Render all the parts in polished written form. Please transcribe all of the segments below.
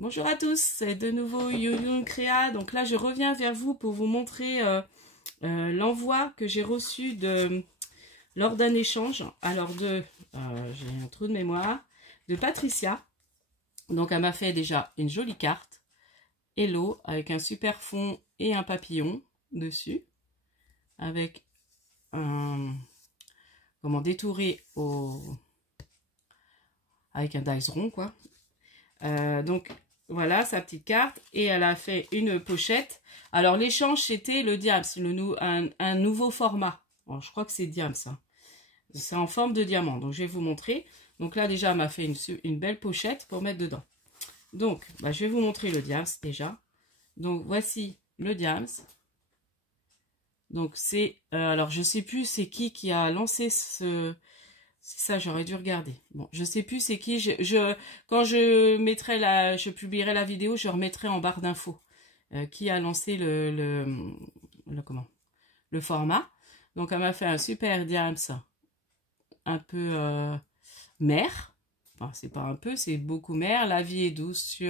Bonjour à tous, c'est de nouveau Youyou Créa. Donc là, je reviens vers vous pour vous montrer l'envoi que j'ai reçu lors d'un échange. Alors j'ai un trou de mémoire, de Patricia. Donc elle m'a fait déjà une jolie carte. Hello, avec un super fond et un papillon dessus. Avec un... détouré avec un dice rond, quoi. Donc voilà sa petite carte, et elle a fait une pochette. Alors l'échange c'était le Diams, un nouveau format. Alors, je crois que c'est Diams, hein. C'est en forme de diamant, donc je vais vous montrer. Donc là déjà elle m'a fait une belle pochette pour mettre dedans. Donc je vais vous montrer le Diams déjà. Donc voici le Diams. Donc c'est alors je sais plus c'est qui a lancé ce... C'est ça, j'aurais dû regarder. Bon, je sais plus c'est qui. Quand je publierai la vidéo, je remettrai en barre d'infos qui a lancé le format. Donc, elle m'a fait un super Diams, un peu mer. Enfin, c'est pas un peu, c'est beaucoup mer. La vie est douce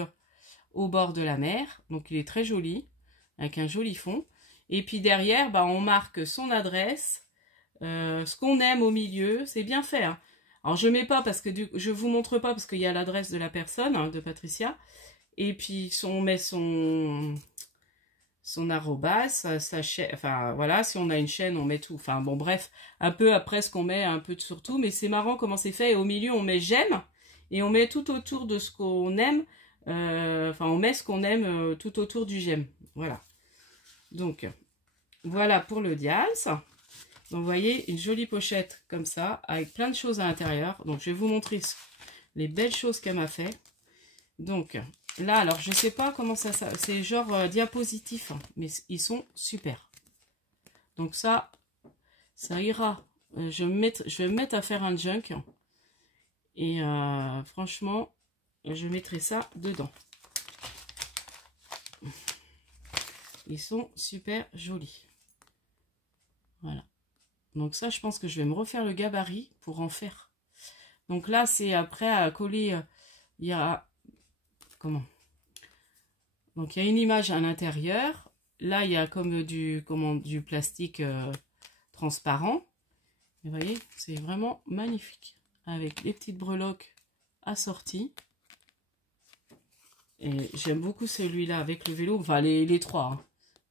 au bord de la mer. Donc, il est très joli, avec un joli fond. Et puis derrière, on marque son adresse. Ce qu'on aime au milieu, c'est bien fait, hein. Alors je mets pas parce que je vous montre pas parce qu'il y a l'adresse de la personne, hein, de Patricia, et puis on met son arrobas, sa chaîne, enfin voilà, si on a une chaîne on met tout, enfin bon bref, un peu après ce qu'on met un peu de surtout, mais c'est marrant comment c'est fait. Et au milieu on met j'aime, et on met tout autour de ce qu'on aime, on met ce qu'on aime tout autour du j'aime, voilà. Donc voilà pour le Diams. Donc, vous voyez, une jolie pochette comme ça, avec plein de choses à l'intérieur. Donc, je vais vous montrer les belles choses qu'elle m'a fait. Donc, là, alors, je sais pas comment ça c'est genre diapositif, hein, mais ils sont super. Donc, ça ira. Je vais me mettre à faire un junk. Et franchement, je mettrai ça dedans. Ils sont super jolis. Voilà. Donc ça, je pense que je vais me refaire le gabarit pour en faire. Donc là, c'est après à coller, il y a... Comment? Donc il y a une image à l'intérieur. Là, il y a comme du plastique transparent. Vous voyez, c'est vraiment magnifique. Avec les petites breloques assorties. Et j'aime beaucoup celui-là avec le vélo. Enfin, les trois. Hein.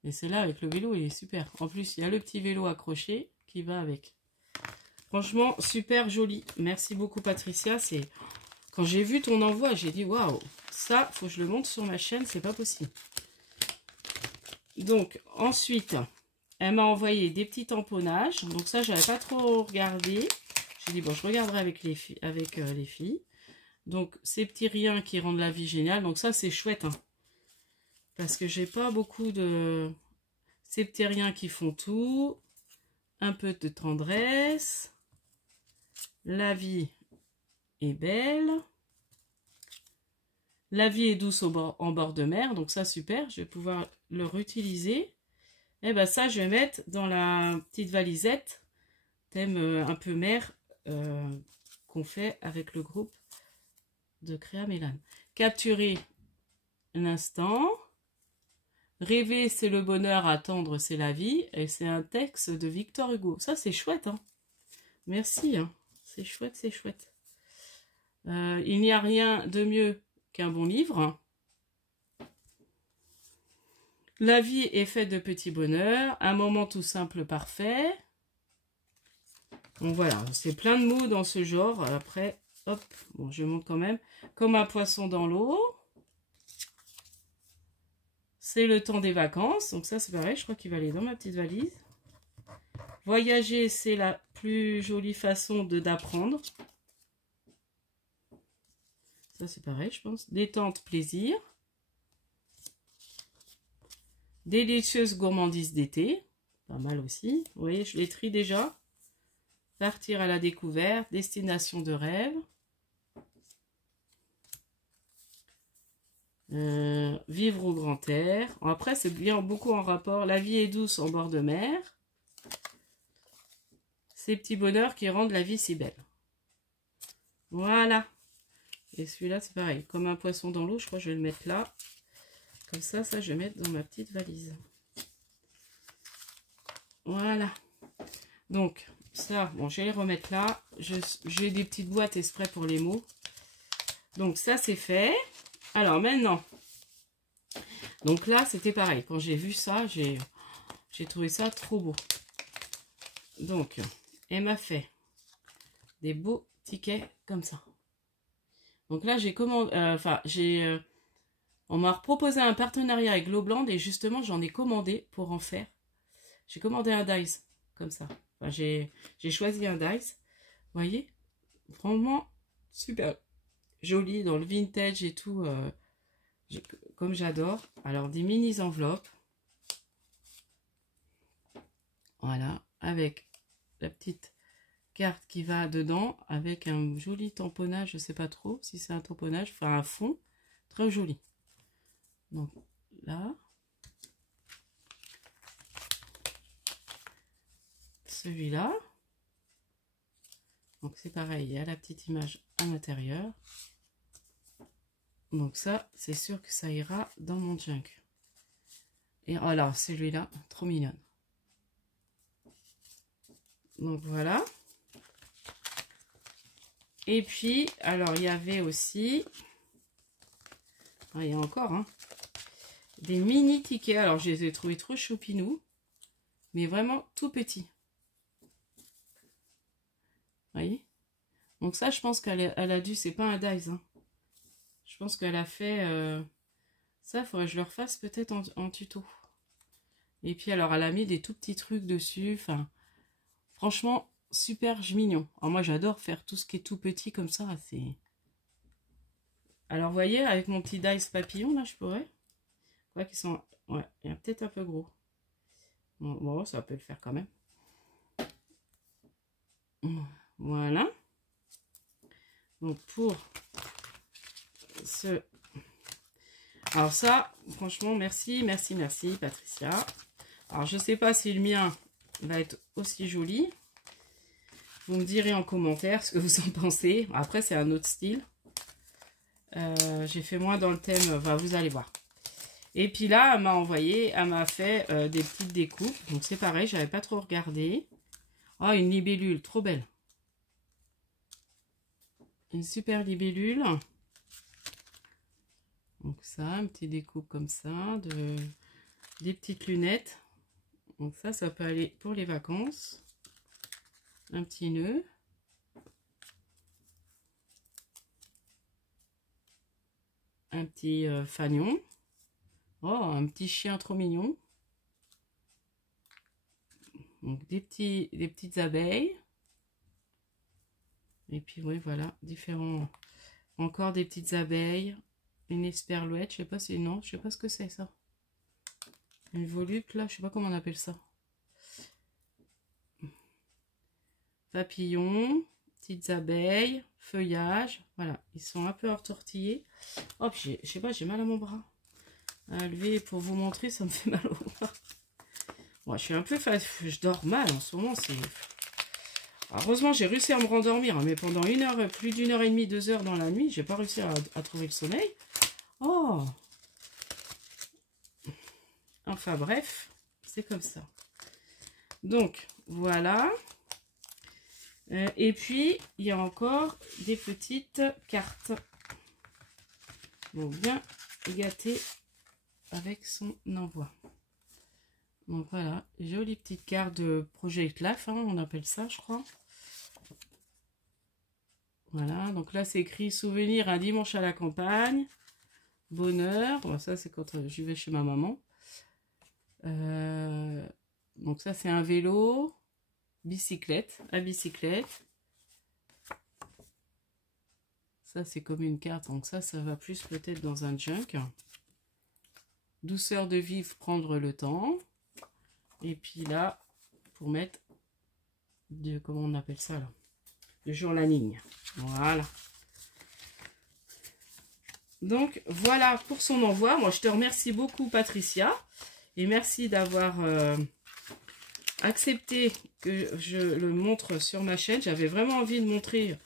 Et celui-là avec le vélo, il est super. En plus, il y a le petit vélo accroché qui va avec. Franchement, super joli. Merci beaucoup, Patricia. Quand j'ai vu ton envoi, j'ai dit waouh, ça, faut que je le monte sur ma chaîne, c'est pas possible. Donc, ensuite, elle m'a envoyé des petits tamponnages. Donc ça, j'avais pas trop regardé. J'ai dit bon, je regarderai avec les filles. Donc, ces petits riens qui rendent la vie géniale. Donc ça, c'est chouette, hein. Parce que j'ai pas beaucoup de... Ces petits riens qui font tout. Un peu de tendresse. La vie est belle. La vie est douce en bord de mer. Donc ça, super. Je vais pouvoir le réutiliser. Et ben ça, je vais mettre dans la petite valisette. Thème un peu mer qu'on fait avec le groupe de Créa Mélane. Capturer l'instant. Rêver, c'est le bonheur. Attendre, c'est la vie. Et c'est un texte de Victor Hugo. Ça, c'est chouette, hein. Merci, hein. C'est chouette, c'est chouette. Il n'y a rien de mieux qu'un bon livre. La vie est faite de petits bonheurs. Un moment tout simple, parfait. Donc voilà, c'est plein de mots dans ce genre. Après, hop, bon, je montre quand même. Comme un poisson dans l'eau. C'est le temps des vacances. Donc ça, c'est pareil, je crois qu'il va aller dans ma petite valise. Voyager, c'est la plus jolie façon d'apprendre. Ça, c'est pareil, je pense. Détente, plaisir. Délicieuse gourmandise d'été. Pas mal aussi. Vous voyez, je les trie déjà. Partir à la découverte. Destination de rêve. Vivre au grand air. Après, c'est bien beaucoup en rapport. La vie est douce en bord de mer. Ces petits bonheurs qui rendent la vie si belle. Voilà. Et celui-là, c'est pareil. Comme un poisson dans l'eau, je crois que je vais le mettre là. Comme ça, je vais mettre dans ma petite valise. Voilà. Donc, ça, bon, je vais les remettre là. J'ai des petites boîtes exprès pour les mots. Donc, ça, c'est fait. Alors, maintenant. Donc là, c'était pareil. Quand j'ai vu ça, j'ai trouvé ça trop beau. Donc, elle m'a fait des beaux tickets comme ça. Donc là, j'ai commandé... on m'a proposé un partenariat avec Globland et justement, j'en ai commandé pour en faire. J'ai commandé un dice comme ça. Enfin, j'ai choisi un dice. Vous voyez? Vraiment super joli dans le vintage et tout. Comme j'adore. Alors, des mini enveloppes. Voilà. Avec la petite carte qui va dedans. Avec un joli tamponnage. Je ne sais pas trop si c'est un tamponnage. Enfin, un fond très joli. Donc, là. Celui-là. Donc, c'est pareil. Il y a la petite image à l'intérieur. Donc ça, c'est sûr que ça ira dans mon junk. Et alors, celui-là, trop mignonne. Donc voilà. Et puis, alors, il y avait aussi... Ah, il y a encore, hein. Des mini tickets. Alors, je les ai trouvés trop choupinous. Mais vraiment tout petits. Vous voyez? Donc ça, je pense qu'elle a dû... C'est pas un dice, hein. Je pense qu'elle a fait... ça, il faudrait que je le refasse peut-être en tuto. Et puis, alors, elle a mis des tout petits trucs dessus. Enfin, franchement, super mignon. Alors, moi, j'adore faire tout ce qui est tout petit comme ça. C'est... Alors, vous voyez, avec mon petit dice papillon, là, je pourrais. Je crois qu'ils sont... Ouais, il y a peut-être un peu gros. Bon, ça peut le faire quand même. Voilà. Donc, pour... Alors ça, franchement, merci Patricia. Alors je sais pas si le mien va être aussi joli. Vous me direz en commentaire ce que vous en pensez. Après c'est un autre style. J'ai fait moins dans le thème, enfin, vous allez voir. Et puis là, elle m'a fait des petites découpes. Donc c'est pareil, j'avais pas trop regardé. Oh, une libellule, trop belle. Une super libellule. Donc ça, un petit découpe comme ça, des petites lunettes. Donc ça peut aller pour les vacances. Un petit nœud. Un petit fanion. Oh, un petit chien trop mignon. Donc des petites abeilles. Et puis oui, voilà, différents. Encore des petites abeilles. Une esperluette, je sais pas si... Non, je sais pas ce que c'est ça. Une volute, là, je sais pas comment on appelle ça. Papillons, petites abeilles, feuillage. Voilà, ils sont un peu entortillés. Hop, je sais pas, j'ai mal à mon bras. À lever pour vous montrer, ça me fait mal au bras. Bon, je suis un peu... Je dors mal en ce moment, c'est... Heureusement, j'ai réussi à me rendormir, mais pendant plus d'une heure et demie, 2 heures dans la nuit, j'ai pas réussi à trouver le sommeil. Oh! Enfin bref, c'est comme ça. Donc, voilà. Et puis, il y a encore des petites cartes. Donc, bien gâté avec son envoi. Donc, voilà. Jolie petite carte de Project Life, hein, on appelle ça, je crois. Voilà. Donc là, c'est écrit « Souvenir un dimanche à la campagne. Bonheur ». Bon, ça, c'est quand je vais chez ma maman. Donc ça, c'est un vélo. Bicyclette, à bicyclette. Ça, c'est comme une carte. Donc ça va plus peut-être dans un junk. Douceur de vivre, prendre le temps. Et puis là, pour mettre comment on appelle ça là? Le journaling. Voilà. Donc, voilà pour son envoi. Moi, je te remercie beaucoup, Patricia. Et merci d'avoir accepté que je le montre sur ma chaîne. J'avais vraiment envie de montrer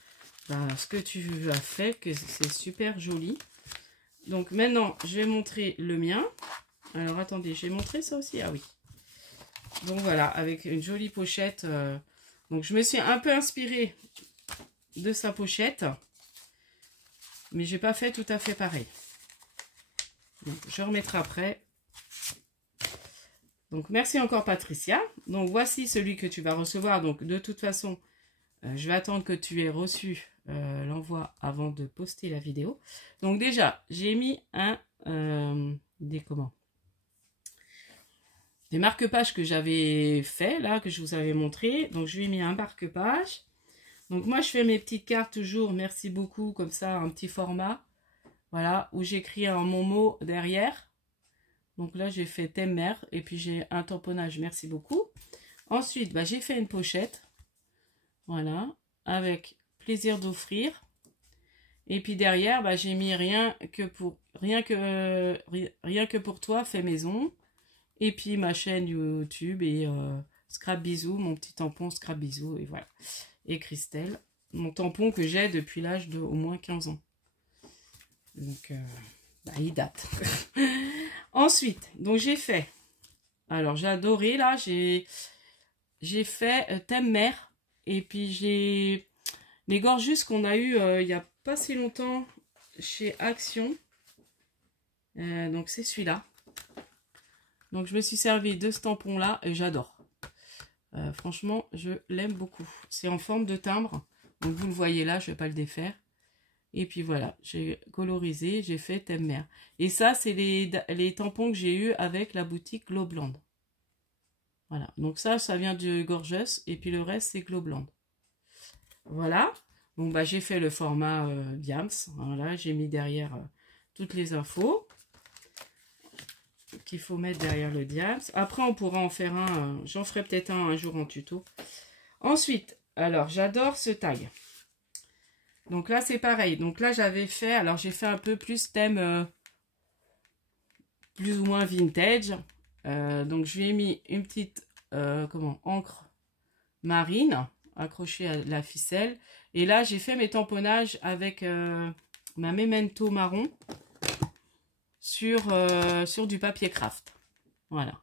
ce que tu as fait, que c'est super joli. Donc maintenant, je vais montrer le mien. Alors attendez, j'ai montré ça aussi. Ah oui. Donc voilà, avec une jolie pochette. Donc je me suis un peu inspirée de sa pochette. Mais j'ai pas fait tout à fait pareil. Donc je remettrai après. Donc merci encore Patricia. Donc voici celui que tu vas recevoir. Donc de toute façon, je vais attendre que tu aies reçu l'envoi avant de poster la vidéo. Donc déjà, j'ai mis des marque-pages que j'avais fait là, que je vous avais montré. Donc je lui ai mis un marque-page. Donc moi je fais mes petites cartes toujours, merci beaucoup, comme ça, un petit format. Voilà, où j'écris mon mot derrière. Donc là j'ai fait thème mère et puis j'ai un tamponnage, merci beaucoup. Ensuite, j'ai fait une pochette. Voilà, avec plaisir d'offrir. Et puis derrière, j'ai mis rien que pour toi, fait maison. Et puis ma chaîne YouTube et Scrap Bisou, mon petit tampon Scrap Bisou, et voilà. Et Christelle, mon tampon que j'ai depuis l'âge de au moins 15 ans. Donc, il date. Ensuite, donc j'ai fait, alors j'ai adoré là, j'ai fait thème mère. Et puis j'ai les gorgeus qu'on a eu il n'y a pas si longtemps chez Action. Donc c'est celui-là. Donc je me suis servi de ce tampon là et j'adore. Franchement, je l'aime beaucoup. C'est en forme de timbre. Donc vous le voyez là, je ne vais pas le défaire. Et puis voilà, j'ai colorisé, j'ai fait thème mère. Et ça, c'est les tampons que j'ai eu avec la boutique Globland. Voilà, donc ça vient du Gorgeous. Et puis le reste, c'est Globland. Voilà. Donc j'ai fait le format Diams. Voilà, j'ai mis derrière toutes les infos qu'il faut mettre derrière le Diams. Après, on pourra en faire un. J'en ferai peut-être un jour en tuto. Ensuite, alors, j'adore ce tag. Donc là, c'est pareil. Donc là, j'avais fait... Alors, j'ai fait un peu plus thème... plus ou moins vintage. Donc, je lui ai mis une petite... encre marine accrochée à la ficelle. Et là, j'ai fait mes tamponnages avec ma Memento marron sur du papier craft. Voilà.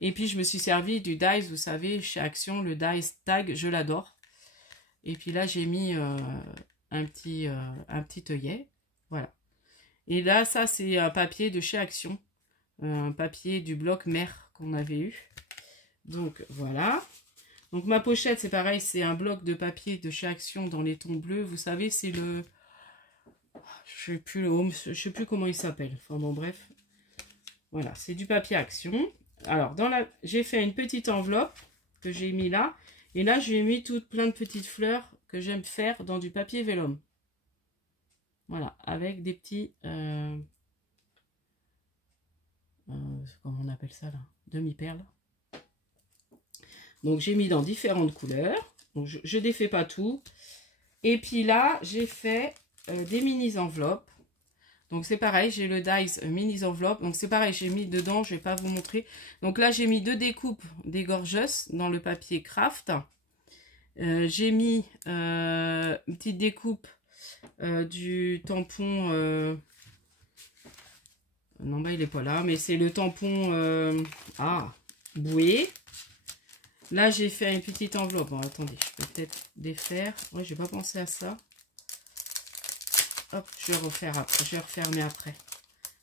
Et puis, je me suis servi du dies, vous savez, chez Action, le dies tag, je l'adore. Et puis là, j'ai mis un petit œillet. Voilà. Et là, ça, c'est un papier de chez Action. Un papier du bloc mère qu'on avait eu. Donc, voilà. Donc, ma pochette, c'est pareil. C'est un bloc de papier de chez Action dans les tons bleus. Vous savez, c'est le... Je sais plus comment il s'appelle. Enfin, bon, bref. Voilà, c'est du papier Action. Alors, j'ai fait une petite enveloppe que j'ai mis là. Et là, j'ai mis plein de petites fleurs que j'aime faire dans du papier vélum. Voilà, avec des petits... comment on appelle ça là? Demi-perles. Donc, j'ai mis dans différentes couleurs. Donc, je ne défais pas tout. Et puis là, j'ai fait des mini-enveloppes. Donc, c'est pareil, j'ai le dies mini-enveloppe. Donc, c'est pareil, j'ai mis dedans, je ne vais pas vous montrer. Donc là, j'ai mis 2 découpes des gorgeous dans le papier craft. J'ai mis une petite découpe du tampon... non, il n'est pas là, mais c'est le tampon bouée. Là, j'ai fait une petite enveloppe. Bon, attendez, je peux peut-être défaire. Ouais, j'ai pas pensé à ça. Hop, je vais refaire après. Je vais refermer après.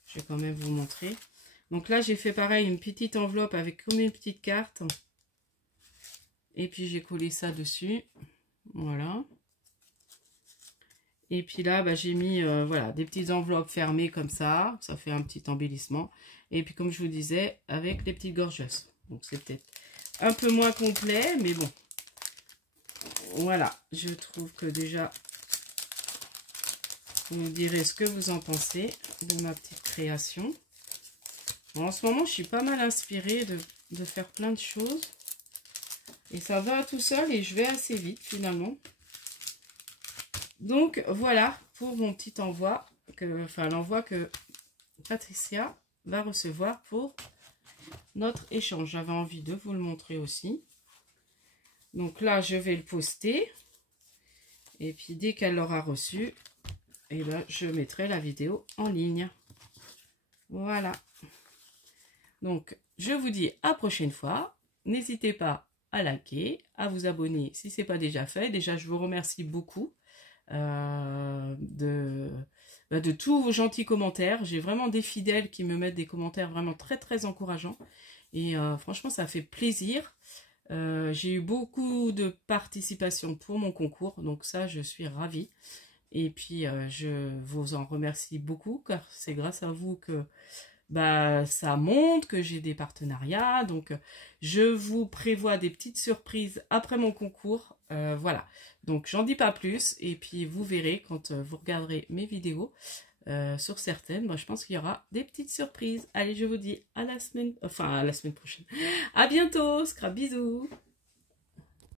Je vais quand même vous montrer. Donc là, j'ai fait pareil, une petite enveloppe avec comme une petite carte. Et puis, j'ai collé ça dessus. Voilà. Et puis là, j'ai mis voilà, des petites enveloppes fermées comme ça. Ça fait un petit embellissement. Et puis, comme je vous disais, avec les petites gorgeous. Donc, c'est peut-être un peu moins complet, mais bon. Voilà, je trouve que déjà, vous me direz ce que vous en pensez de ma petite création. Bon, en ce moment, je suis pas mal inspirée de faire plein de choses. Et ça va tout seul et je vais assez vite finalement. Donc voilà pour mon petit envoi, l'envoi que Patricia va recevoir pour notre échange. J'avais envie de vous le montrer aussi. Donc là, je vais le poster. Et puis dès qu'elle l'aura reçu, et ben, je mettrai la vidéo en ligne. Voilà. Donc, je vous dis à la prochaine fois. N'hésitez pas à liker, à vous abonner si ce n'est pas déjà fait. Déjà, je vous remercie beaucoup de tous vos gentils commentaires. J'ai vraiment des fidèles qui me mettent des commentaires vraiment très très encourageants. Et franchement, ça fait plaisir. J'ai eu beaucoup de participation pour mon concours, donc ça, je suis ravie. Et puis, je vous en remercie beaucoup, car c'est grâce à vous que bah, ça monte, que j'ai des partenariats. Donc, je vous prévois des petites surprises après mon concours. Voilà. Donc, j'en dis pas plus. Et puis, vous verrez quand vous regarderez mes vidéos. Sur certaines, moi, je pense qu'il y aura des petites surprises. Allez, je vous dis à la semaine prochaine. À bientôt, scrap, bisous.